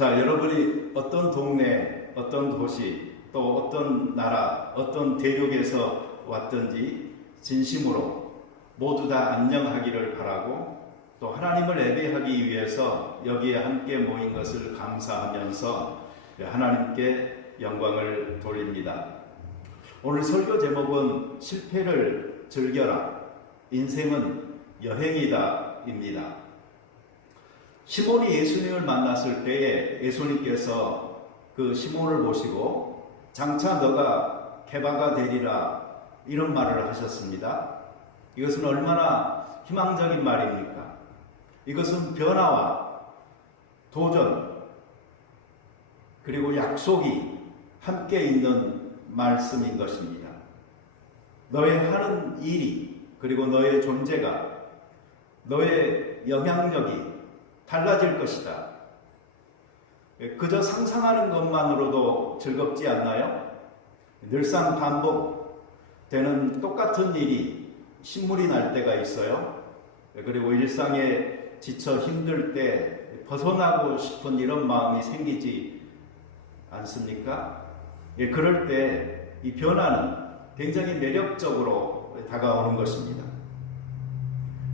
자, 여러분이 어떤 동네, 어떤 도시, 또 어떤 나라, 어떤 대륙에서 왔든지 진심으로 모두 다 안녕하기를 바라고, 또 하나님을 예배하기 위해서 여기에 함께 모인 것을 감사하면서 하나님께 영광을 돌립니다. 오늘 설교 제목은 실패를 즐겨라, 인생은 여행이다 입니다. 시몬이 예수님을 만났을 때에 예수님께서 그 시몬을 보시고 장차 너가 개바가 되리라 이런 말을 하셨습니다. 이것은 얼마나 희망적인 말입니까? 이것은 변화와 도전 그리고 약속이 함께 있는 말씀인 것입니다. 너의 하는 일이 그리고 너의 존재가, 너의 영향력이 달라질 것이다. 그저 상상하는 것만으로도 즐겁지 않나요? 늘상 반복되는 똑같은 일이 신물이 날 때가 있어요. 그리고 일상에 지쳐 힘들 때 벗어나고 싶은 이런 마음이 생기지 않습니까? 그럴 때 이 변화는 굉장히 매력적으로 다가오는 것입니다.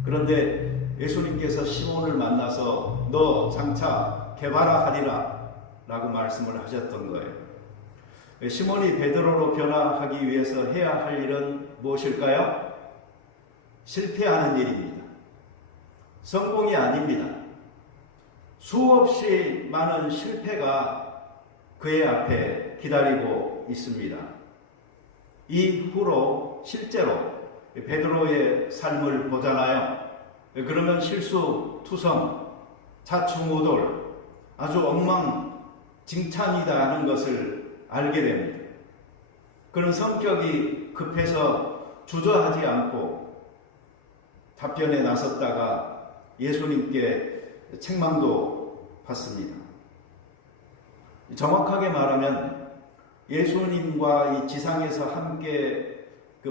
그런데 예수님께서 시몬을 만나서 너 장차 개바라 하리라 라고 말씀을 하셨던 거예요. 시몬이 베드로로 변화하기 위해서 해야 할 일은 무엇일까요? 실패하는 일입니다. 성공이 아닙니다. 수없이 많은 실패가 그의 앞에 기다리고 있습니다. 이후로 실제로 베드로의 삶을 보잖아요. 그러면 실수, 투성, 자충우돌, 아주 엉망진창이다 하는 것을 알게 됩니다. 그런 성격이 급해서 주저하지 않고 답변에 나섰다가 예수님께 책망도 받습니다. 정확하게 말하면 예수님과 이 지상에서 함께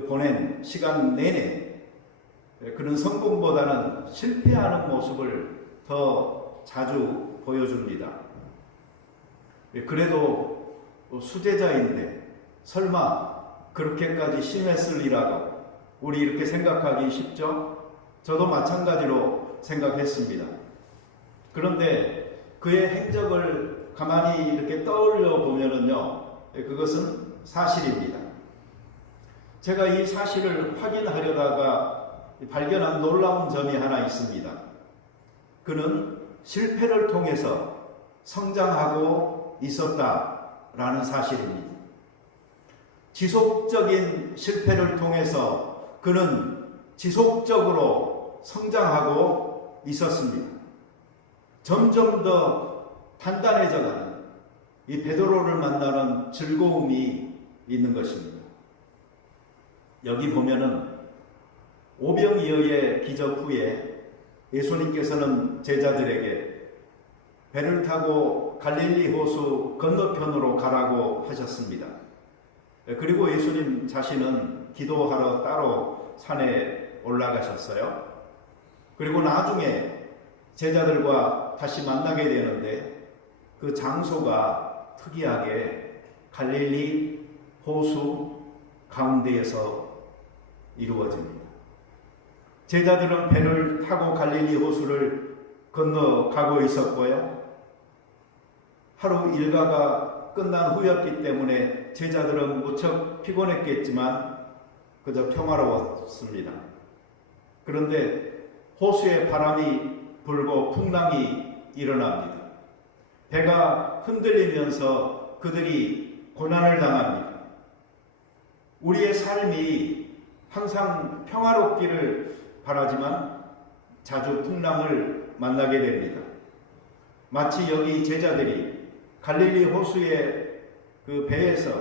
보낸 시간 내내 그런 성공보다는 실패하는 모습을 더 자주 보여줍니다. 그래도 수제자인데 설마 그렇게까지 심했으리라고 우리 이렇게 생각하기 쉽죠? 저도 마찬가지로 생각했습니다. 그런데 그의 행적을 가만히 이렇게 떠올려 보면은요, 그것은 사실입니다. 제가 이 사실을 확인하려다가 발견한 놀라운 점이 하나 있습니다. 그는 실패를 통해서 성장하고 있었다라는 사실입니다. 지속적인 실패를 통해서 그는 지속적으로 성장하고 있었습니다. 점점 더 단단해져가는 이 베드로를 만나는 즐거움이 있는 것입니다. 여기 보면은 오병이어의 기적 후에 예수님께서는 제자들에게 배를 타고 갈릴리 호수 건너편으로 가라고 하셨습니다. 그리고 예수님 자신은 기도하러 따로 산에 올라가셨어요. 그리고 나중에 제자들과 다시 만나게 되는데 그 장소가 특이하게 갈릴리 호수 가운데에서 이루어집니다. 제자들은 배를 타고 갈릴리 호수를 건너가고 있었고요. 하루 일과가 끝난 후였기 때문에 제자들은 무척 피곤했겠지만 그저 평화로웠습니다. 그런데 호수에 바람이 불고 풍랑이 일어납니다. 배가 흔들리면서 그들이 고난을 당합니다. 우리의 삶이 항상 평화롭기를 바라지만 자주 풍랑을 만나게 됩니다. 마치 여기 제자들이 갈릴리 호수의 그 배에서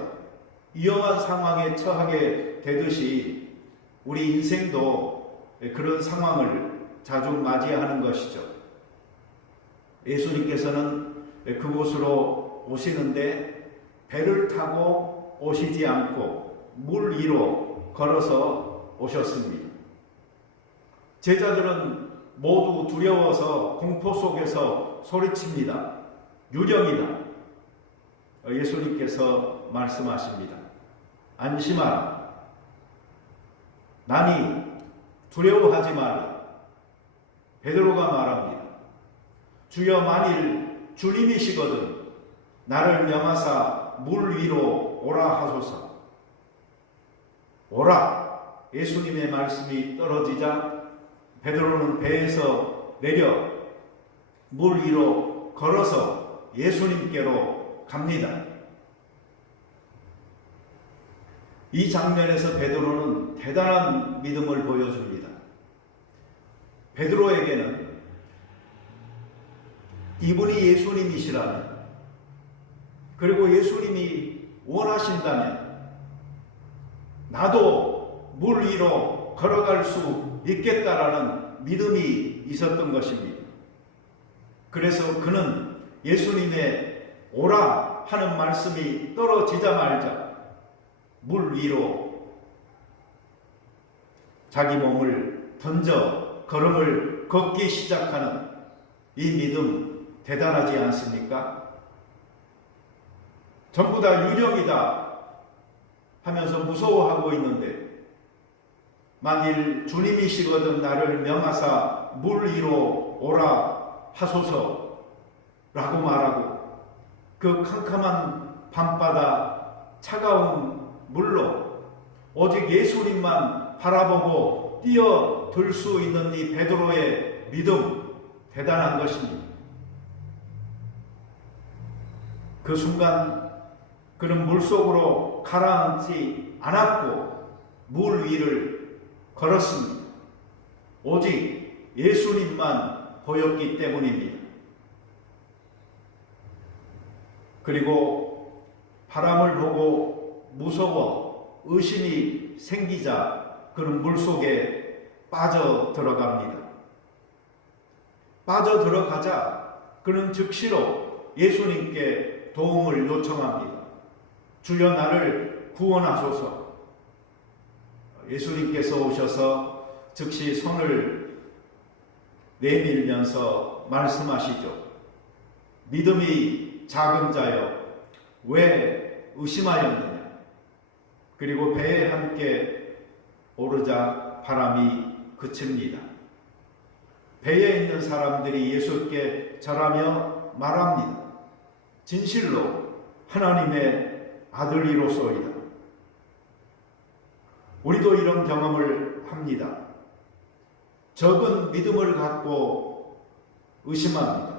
위험한 상황에 처하게 되듯이 우리 인생도 그런 상황을 자주 맞이하는 것이죠. 예수님께서는 그곳으로 오시는데 배를 타고 오시지 않고 물 위로 걸어서 오셨습니다. 제자들은 모두 두려워서 공포 속에서 소리칩니다. 유령이다. 예수님께서 말씀하십니다. 안심하라. 나니 두려워하지 말라. 베드로가 말합니다. 주여 만일 주님이시거든 나를 명하사 물 위로 오라 하소서. 오라. 예수님의 말씀이 떨어지자 베드로는 배에서 내려 물 위로 걸어서 예수님께로 갑니다. 이 장면에서 베드로는 대단한 믿음을 보여줍니다. 베드로에게는 이분이 예수님이시라면, 그리고 예수님이 원하신다면 나도 물 위로 걸어갈 수 있겠다라는 믿음이 있었던 것입니다. 그래서 그는 예수님의 오라 하는 말씀이 떨어지자마자 물 위로 자기 몸을 던져 걸음을 걷기 시작하는 이 믿음 대단하지 않습니까? 전부 다 유령이다 하면서 무서워하고 있는데 만일 주님이시거든 나를 명하사 물 위로 오라 하소서 라고 말하고 그 캄캄한 밤바다 차가운 물로 오직 예수님만 바라보고 뛰어들 수 있는 이 베드로의 믿음 대단한 것입니다. 그 순간 그는 물속으로 가라앉지 않았고 물 위를 걸었습니다. 오직 예수님만 보였기 때문입니다. 그리고 바람을 보고 무서워 의심이 생기자 그는 물속에 빠져 들어갑니다. 빠져 들어가자 그는 즉시로 예수님께 도움을 요청합니다. 주여 나를 구원하소서. 예수님께서 오셔서 즉시 손을 내밀면서 말씀하시죠. 믿음이 작은 자여 왜 의심하였느냐. 그리고 배에 함께 오르자 바람이 그칩니다. 배에 있는 사람들이 예수께 절하며 말합니다. 진실로 하나님의 아들이로소이다. 우리도 이런 경험을 합니다. 적은 믿음을 갖고 의심합니다.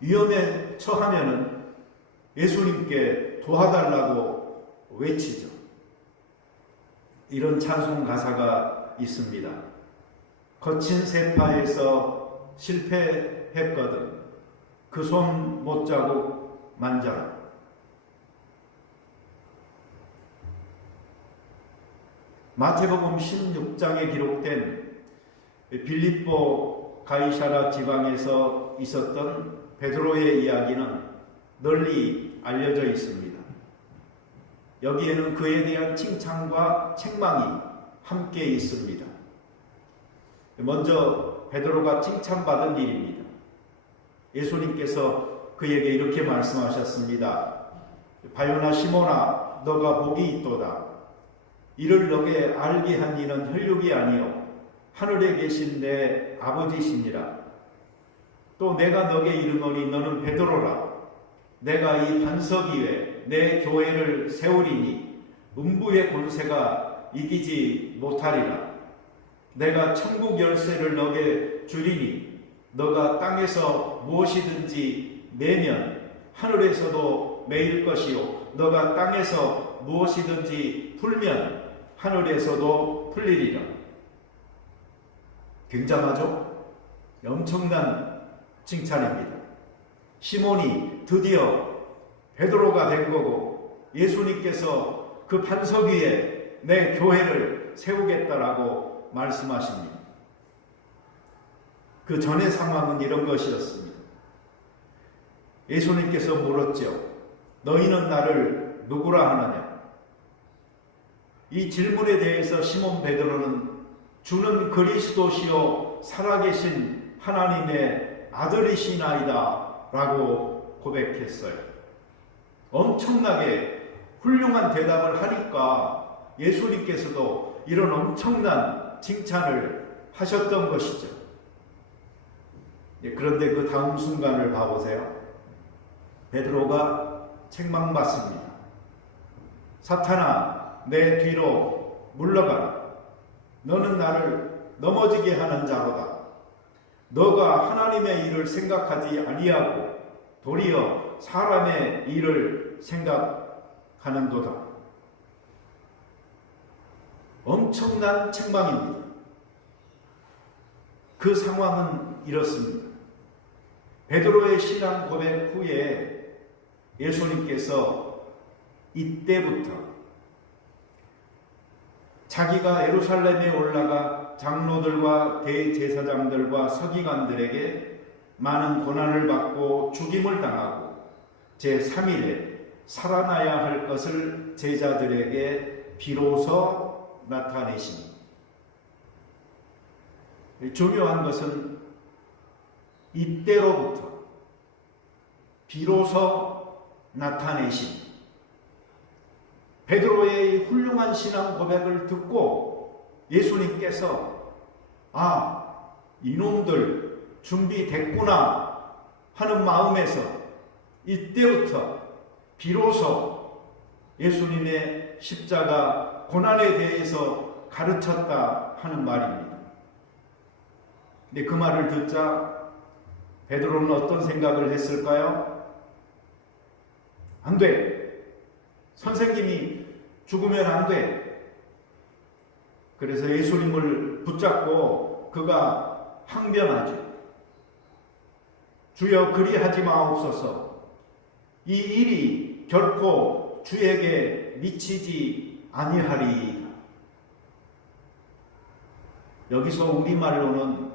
위험에 처하면은 예수님께 도와달라고 외치죠. 이런 찬송 가사가 있습니다. 거친 세파에서 실패했거든 그 손 못자국 만져라. 마태복음 16장에 기록된 빌립보 가이사라 지방에서 있었던 베드로의 이야기는 널리 알려져 있습니다. 여기에는 그에 대한 칭찬과 책망이 함께 있습니다. 먼저 베드로가 칭찬받은 일입니다. 예수님께서 그에게 이렇게 말씀하셨습니다. 바요나 시몬아 너가 복이 있도다. 이를 너게 알게 한 이는 혈육이 아니요 하늘에 계신 내 아버지시니라. 또 내가 너게 이르노니 너는 베드로라. 내가 이 반석 위에 내 교회를 세우리니 음부의 권세가 이기지 못하리라. 내가 천국 열쇠를 너게 주리니 너가 땅에서 무엇이든지 매면 하늘에서도 매일 것이요 너가 땅에서 무엇이든지 풀면 하늘에서도 풀리리라. 굉장하죠? 엄청난 칭찬입니다. 시몬이 드디어 베드로가 된 거고 예수님께서 그 반석 위에 내 교회를 세우겠다라고 말씀하십니다. 그 전의 상황은 이런 것이었습니다. 예수님께서 물었죠. 너희는 나를 누구라 하느냐? 이 질문에 대해서 시몬 베드로는 주는 그리스도시요 살아계신 하나님의 아들이시나이다 라고 고백했어요. 엄청나게 훌륭한 대답을 하니까 예수님께서도 이런 엄청난 칭찬을 하셨던 것이죠. 그런데 그 다음 순간을 봐보세요. 베드로가 책망받습니다. 사탄아, 내 뒤로 물러가라. 너는 나를 넘어지게 하는 자로다. 너가 하나님의 일을 생각하지 아니하고 도리어 사람의 일을 생각하는도다. 엄청난 책망입니다. 그 상황은 이렇습니다. 베드로의 신앙 고백 후에 예수님께서 이때부터 자기가 예루살렘에 올라가 장로들과 대제사장들과 서기관들에게 많은 고난을 받고 죽임을 당하고 제3일에 살아나야 할 것을 제자들에게 비로소 나타내십니다. 중요한 것은 이때로부터 비로소 나타내신 베드로의 훌륭한 신앙 고백을 듣고 예수님께서 이놈들 준비됐구나 하는 마음에서 이때부터 비로소 예수님의 십자가 고난에 대해서 가르쳤다 하는 말입니다. 근데 그 말을 듣자 베드로는 어떤 생각을 했을까요? 안 돼. 선생님이 죽으면 안 돼. 그래서 예수님을 붙잡고 그가 항변하죠. 주여 그리하지 마옵소서. 이 일이 결코 주에게 미치지 아니하리이다. 여기서 우리말로는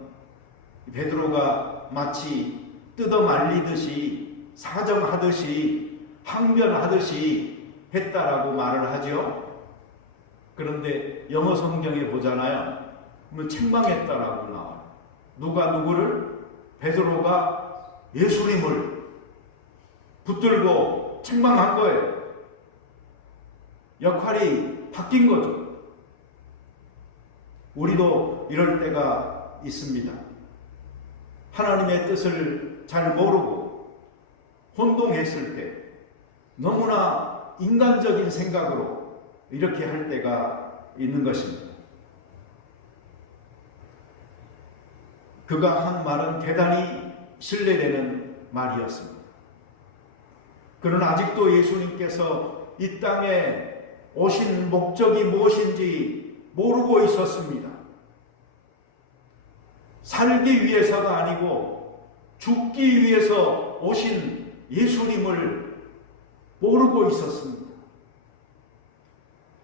베드로가 마치 뜯어 말리듯이 사정하듯이 항변하듯이 했다라고 말을 하죠. 그런데 영어 성경에 보잖아요. 그러면 책망했다라고 나와요. 누가 누구를? 베드로가 예수님을 붙들고 책망한 거예요. 역할이 바뀐 거죠. 우리도 이럴 때가 있습니다. 하나님의 뜻을 잘 모르고 혼동했을 때 너무나 인간적인 생각으로 이렇게 할 때가 있는 것입니다. 그가 한 말은 대단히 신뢰되는 말이었습니다. 그는 아직도 예수님께서 이 땅에 오신 목적이 무엇인지 모르고 있었습니다. 살기 위해서가 아니고 죽기 위해서 오신 예수님을 모르고 있었습니다.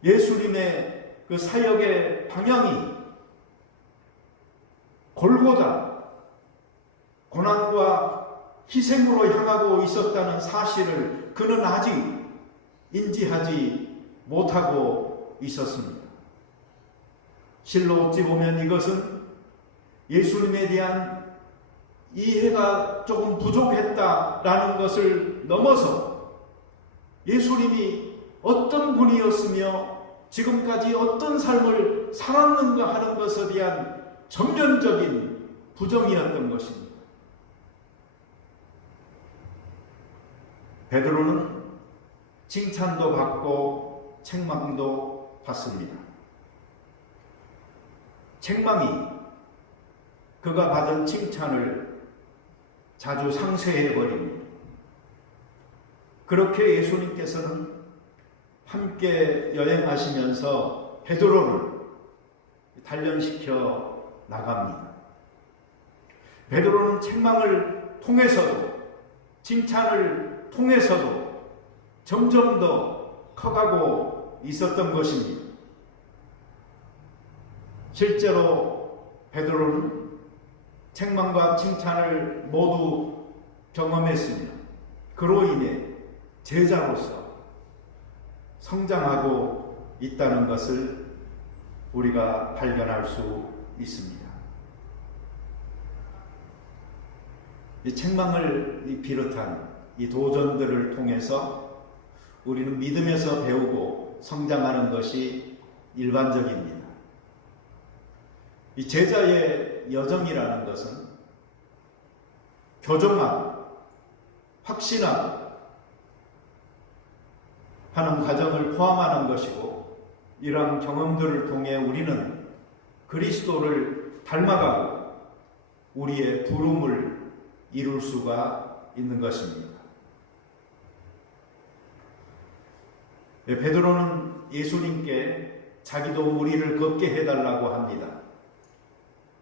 예수님의 그 사역의 방향이 골고다, 고난과 희생으로 향하고 있었다는 사실을 그는 아직 인지하지 못하고 있었습니다. 실로 어찌 보면 이것은 예수님에 대한 이해가 조금 부족했다라는 것을 넘어서 예수님이 어떤 분이었으며 지금까지 어떤 삶을 살았는가 하는 것에 대한 전면적인 부정이었던 것입니다. 베드로는 칭찬도 받고 책망도 받습니다. 책망이 그가 받은 칭찬을 자주 상쇄해버립니다. 그렇게 예수님께서는 함께 여행하시면서 베드로를 단련시켜 나갑니다. 베드로는 책망을 통해서도 칭찬을 통해서도 점점 더 커가고 있었던 것입니다. 실제로 베드로는 책망과 칭찬을 모두 경험했으며 그로 인해 제자로서 성장하고 있다는 것을 우리가 발견할 수 있습니다. 이 책망을 비롯한 이 도전들을 통해서 우리는 믿음에서 배우고 성장하는 것이 일반적입니다. 이 제자의 여정이라는 것은 교정하고 확신하고 하는 과정을 포함하는 것이고, 이러한 경험들을 통해 우리는 그리스도를 닮아가고 우리의 부름을 이룰 수가 있는 것입니다. 베드로는 예수님께 자기도 물 위를 걷게 해달라고 합니다.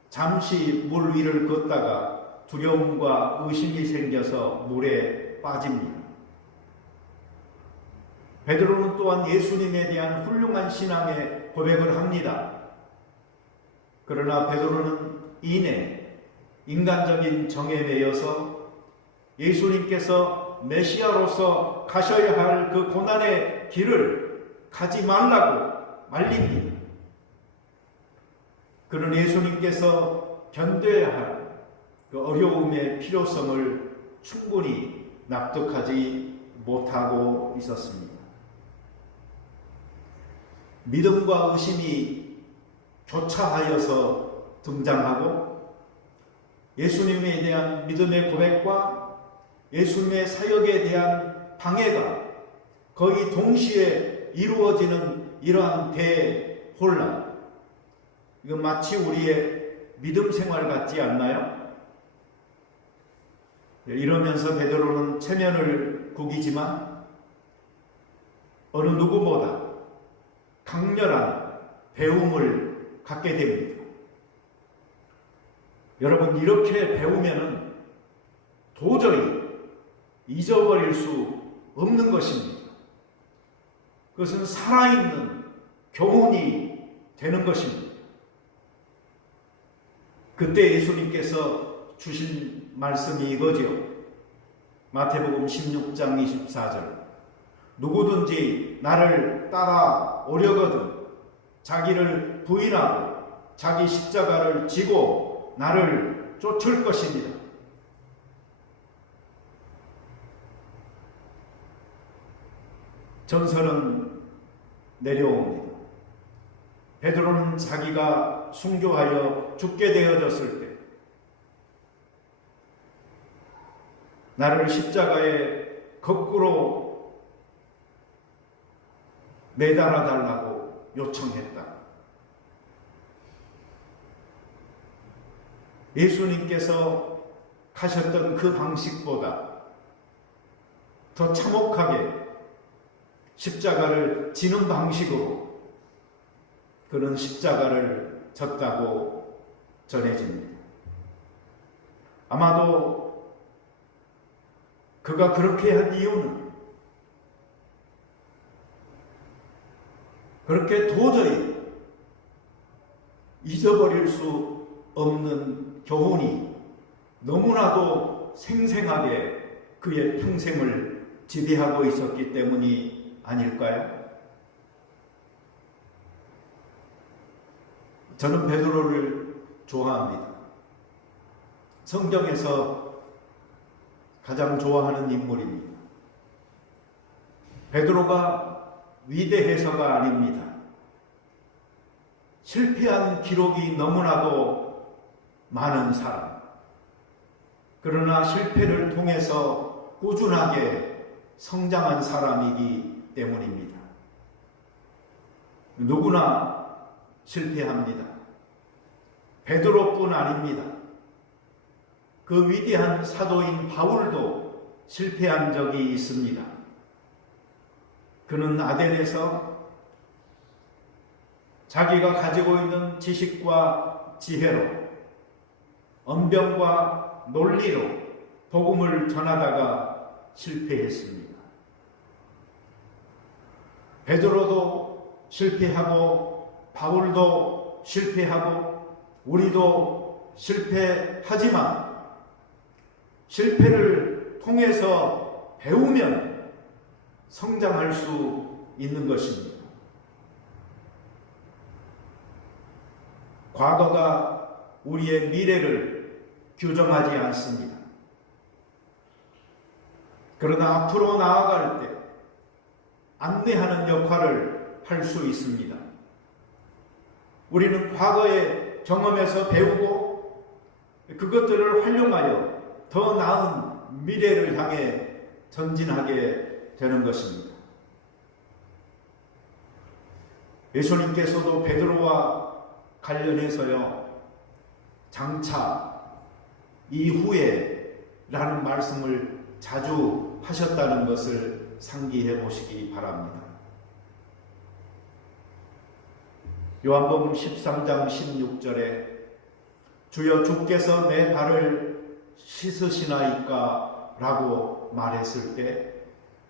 잠시 물 위를 걷다가 두려움과 의심이 생겨서 물에 빠집니다. 베드로는 또한 예수님에 대한 훌륭한 신앙의 고백을 합니다. 그러나 베드로는 이내 인간적인 정에 매여서 예수님께서 메시아로서 가셔야 할 그 고난의 길을 가지 말라고 말립니다. 그런 예수님께서 견뎌야 할 그 어려움의 필요성을 충분히 납득하지 못하고 있었습니다. 믿음과 의심이 교차하여서 등장하고, 예수님에 대한 믿음의 고백과 예수님의 사역에 대한 방해가 거의 동시에 이루어지는 이러한 대혼란, 이건 마치 우리의 믿음 생활 같지 않나요? 이러면서 베드로는 체면을 구기지만 어느 누구보다 강렬한 배움을 갖게 됩니다. 여러분, 이렇게 배우면은 도저히 잊어버릴 수 없는 것입니다. 그것은 살아있는 교훈이 되는 것입니다. 그때 예수님께서 주신 말씀이 이거지요. 마태복음 16장 24절. 누구든지 나를 따라오려거든 자기를 부인하고 자기 십자가를 지고 나를 쫓을 것입니다. 전설은 내려옵니다. 베드로는 자기가 순교하여 죽게 되어졌을 때 나를 십자가에 거꾸로 매달아 달라고 요청했다. 예수님께서 가셨던 그 방식보다 더 참혹하게 십자가를 지는 방식으로 그런 십자가를 졌다고 전해집니다. 아마도 그가 그렇게 한 이유는 그렇게 도저히 잊어버릴 수 없는 교훈이 너무나도 생생하게 그의 평생을 지배하고 있었기 때문이 아닐까요? 저는 베드로를 좋아합니다. 성경에서 가장 좋아하는 인물입니다. 베드로가 위대해서가 아닙니다. 실패한 기록이 너무나도 많은 사람. 그러나 실패를 통해서 꾸준하게 성장한 사람이기 때문입니다. 누구나 실패합니다. 베드로뿐 아닙니다. 그 위대한 사도인 바울도 실패한 적이 있습니다. 그는 아덴에서 자기가 가지고 있는 지식과 지혜로, 언변과 논리로 복음을 전하다가 실패했습니다. 베드로도 실패하고 바울도 실패하고 우리도 실패하지만 실패를 통해서 배우면 성장할 수 있는 것입니다. 과거가 우리의 미래를 규정하지 않습니다. 그러나 앞으로 나아갈 때 안내하는 역할을 할 수 있습니다. 우리는 과거의 경험에서 배우고 그것들을 활용하여 더 나은 미래를 향해 전진하게 되는 것입니다. 예수님께서도 베드로와 관련해서요, 장차 이후에 라는 말씀을 자주 하셨다는 것을 상기해 보시기 바랍니다. 요한복음 13장 16절에 주여 주께서 내 발을 씻으시나이까 라고 말했을 때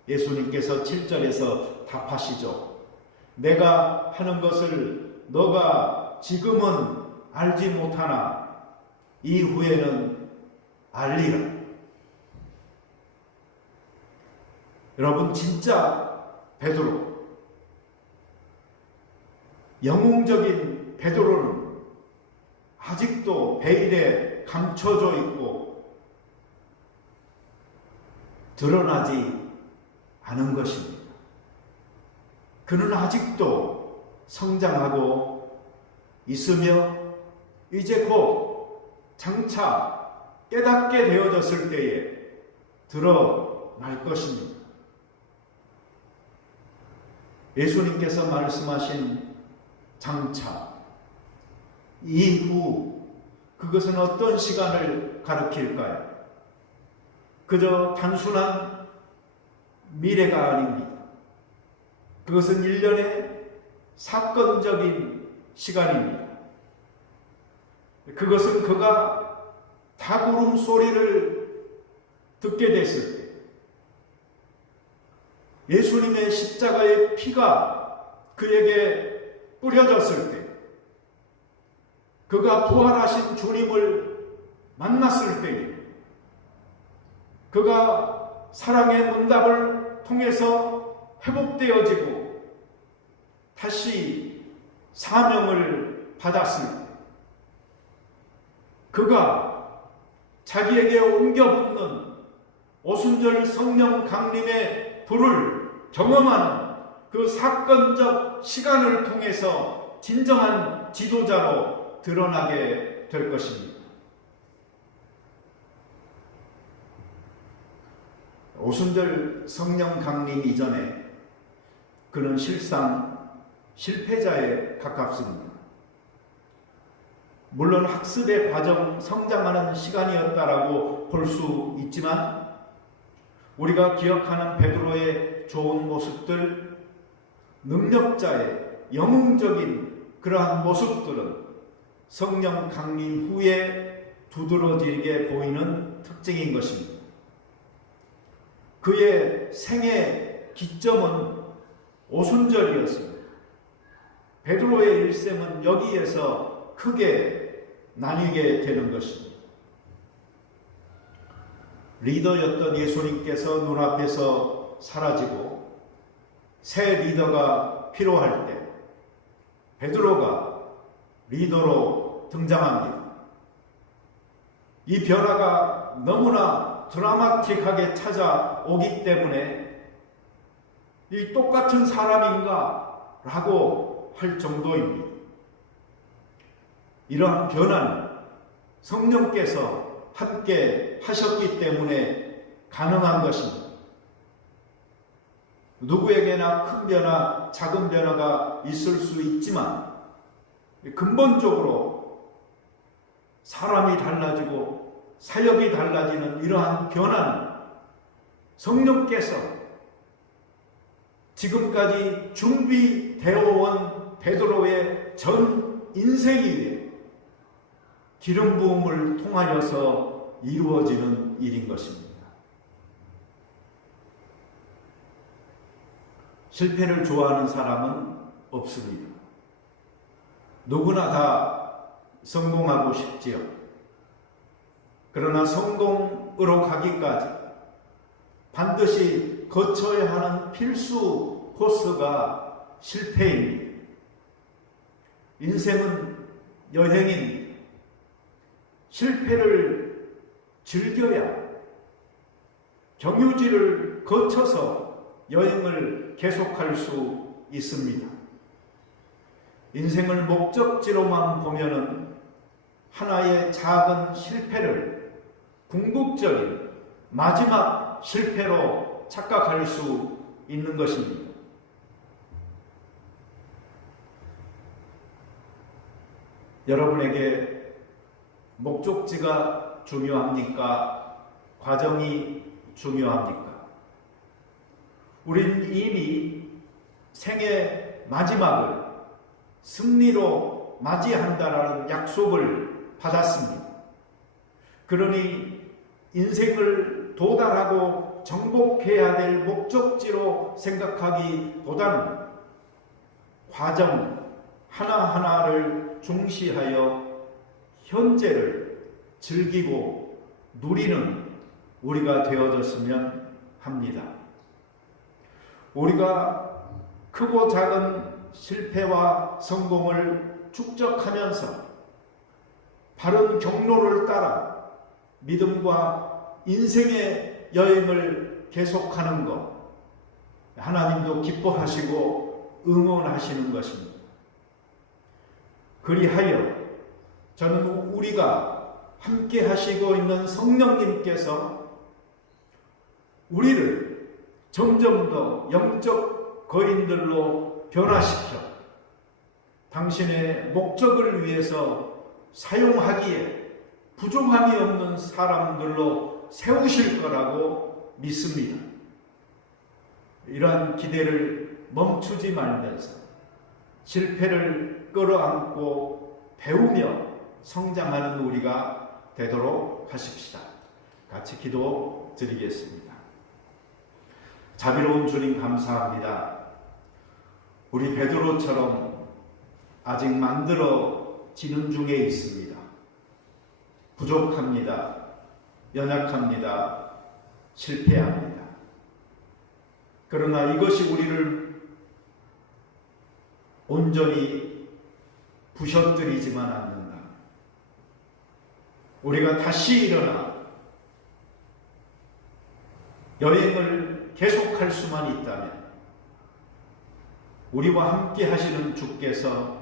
예수님께서 7절에서 답하시죠. 내가 하는 것을 너가 지금은 알지 못하나 이후에는 알리라. 여러분, 진짜 베드로, 영웅적인 베드로는 아직도 베일에 감춰져 있고 드러나지 않은 것입니다. 그는 아직도 성장하고 있으며 이제 곧 장차 깨닫게 되어졌을 때에 드러날 것입니다. 예수님께서 말씀하신 장차, 이후, 그것은 어떤 시간을 가리킬까요? 그저 단순한 미래가 아닙니다. 그것은 일련의 사건적인 시간입니다. 그것은 그가 닭울음 소리를 듣게 됐을 때, 예수님의 십자가의 피가 그에게 뿌려졌을 때, 그가 부활하신 주님을 만났을 때, 그가 사랑의 문답을 통해서 회복되어지고 다시 사명을 받았을 때, 그가 자기에게 옮겨붙는 오순절 성령 강림의 불을 경험하는 그 사건적 시간을 통해서 진정한 지도자로 드러나게 될 것입니다. 오순절 성령 강림 이전에 그는 실상 실패자에 가깝습니다. 물론 학습의 과정, 성장하는 시간이었다라고 볼 수 있지만 우리가 기억하는 베드로의 좋은 모습들, 능력자의 영웅적인 그러한 모습들은 성령 강림 후에 두드러지게 보이는 특징인 것입니다. 그의 생애 기점은 오순절이었습니다. 베드로의 일생은 여기에서 크게 나뉘게 되는 것입니다. 리더였던 예수님께서 눈앞에서 사라지고 새 리더가 필요할 때 베드로가 리더로 등장합니다. 이 변화가 너무나 드라마틱하게 찾아오기 때문에 이 똑같은 사람인가? 라고 할 정도입니다. 이러한 변화는 성령께서 함께 하셨기 때문에 가능한 것입니다. 누구에게나 큰 변화, 작은 변화가 있을 수 있지만 근본적으로 사람이 달라지고 사역이 달라지는 이러한 변화는 성령께서 지금까지 준비되어 온 베드로의 전 인생 위에 기름 부음을 통하여서 이루어지는 일인 것입니다. 실패를 좋아하는 사람은 없습니다. 누구나 다 성공하고 싶지요. 그러나 성공으로 가기까지 반드시 거쳐야 하는 필수 코스가 실패입니다. 인생은 여행입니다. 실패를 즐겨야 경유지를 거쳐서 여행을 계속할 수 있습니다. 인생을 목적지로만 보면은 하나의 작은 실패를 궁극적인 마지막 실패로 착각할 수 있는 것입니다. 여러분에게 목적지가 중요합니까? 과정이 중요합니까? 우린 이미 생의 마지막을 승리로 맞이한다라는 약속을 받았습니다. 그러니 인생을 도달하고 정복해야 될 목적지로 생각하기보다는 과정 하나하나를 중시하여 현재를 즐기고 누리는 우리가 되어졌으면 합니다. 우리가 크고 작은 실패와 성공을 축적하면서 바른 경로를 따라 믿음과 인생의 여행을 계속하는 것, 하나님도 기뻐하시고 응원하시는 것입니다. 그리하여 저는 우리가 함께 하시고 있는 성령님께서 우리를 점점 더 영적 거인들로 변화시켜 당신의 목적을 위해서 사용하기에 부족함이 없는 사람들로 세우실 거라고 믿습니다. 이러한 기대를 멈추지 말면서 실패를 끌어안고 배우며 성장하는 우리가 되도록 하십시다. 같이 기도 드리겠습니다. 자비로운 주님 감사합니다. 우리 베드로처럼 아직 만들어지는 중에 있습니다. 부족합니다. 연약합니다. 실패합니다. 그러나 이것이 우리를 온전히 부셔뜨리지만 않는다. 우리가 다시 일어나 여행을 계속할 수만 있다면 우리와 함께 하시는 주께서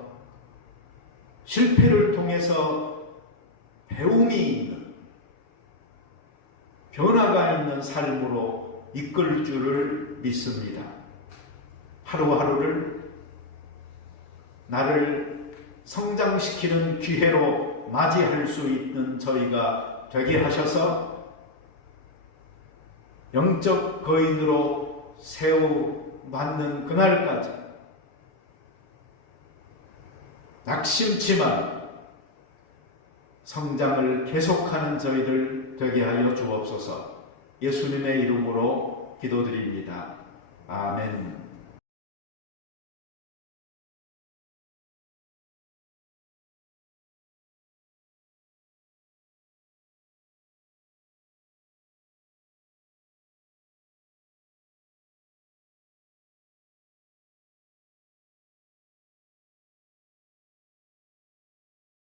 실패를 통해서 배움이 있는 변화가 있는 삶으로 이끌 줄을 믿습니다. 하루하루를 나를 성장시키는 기회로 맞이할 수 있는 저희가 되게 하셔서 영적 거인으로 세워받는 그날까지 낙심치만 성장을 계속하는 저희들 되게 하여 주옵소서. 예수님의 이름으로 기도드립니다. 아멘.